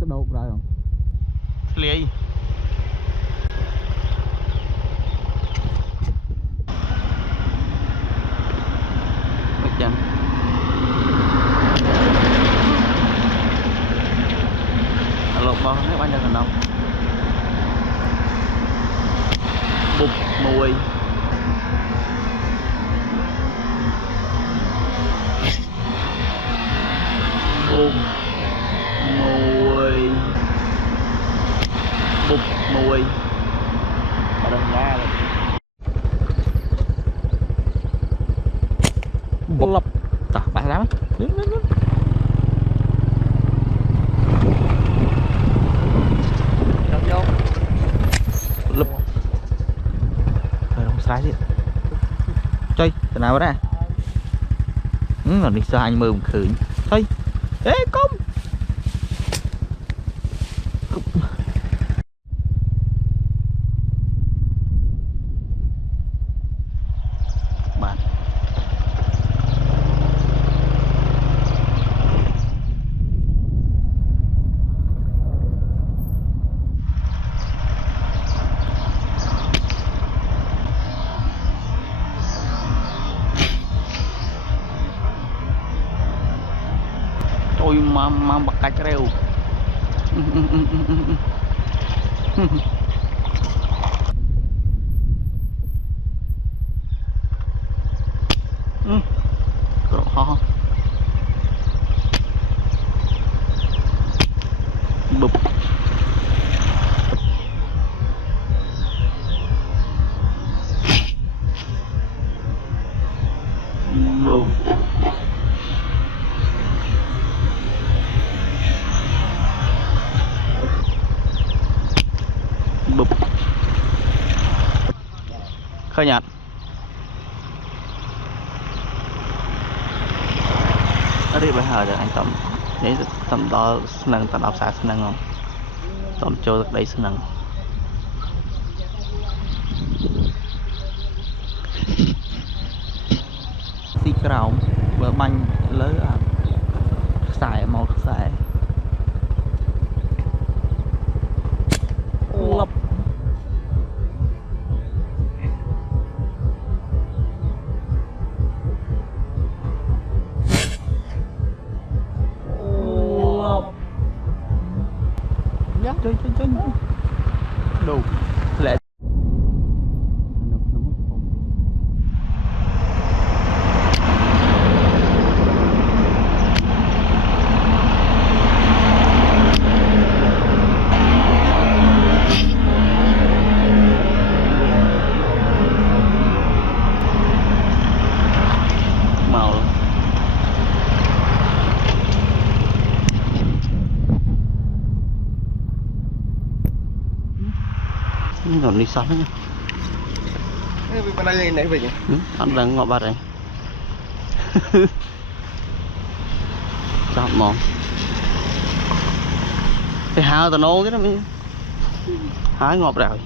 cái đồ rồi không lì chân lột bao mấy bạn nhân thành đâu bụp mùi bụp mùi bụp mùi ở đằng ra rồi bụp lập tả bạn lắm lụp rồi không sai gì chơi từ nào ra là đi xa anh mơ một khử thôi ê công bạn ôi mà bật cách rêu cậu ho bụp bụp bụp khơi nhạt ở đây bây giờ anh tầm để tầm đó nâng tầm áp sát nâng không tầm cho được đây nâng xí cầu vừa banh lớn xài một xài lấp chơi đủ lệ màu còn đi sắm nhá. bên đây này về nhỉ? Anh đang ngọ bát này. Chọn món. Cái hao tao nấu cái đó mới hái ngọt rồi.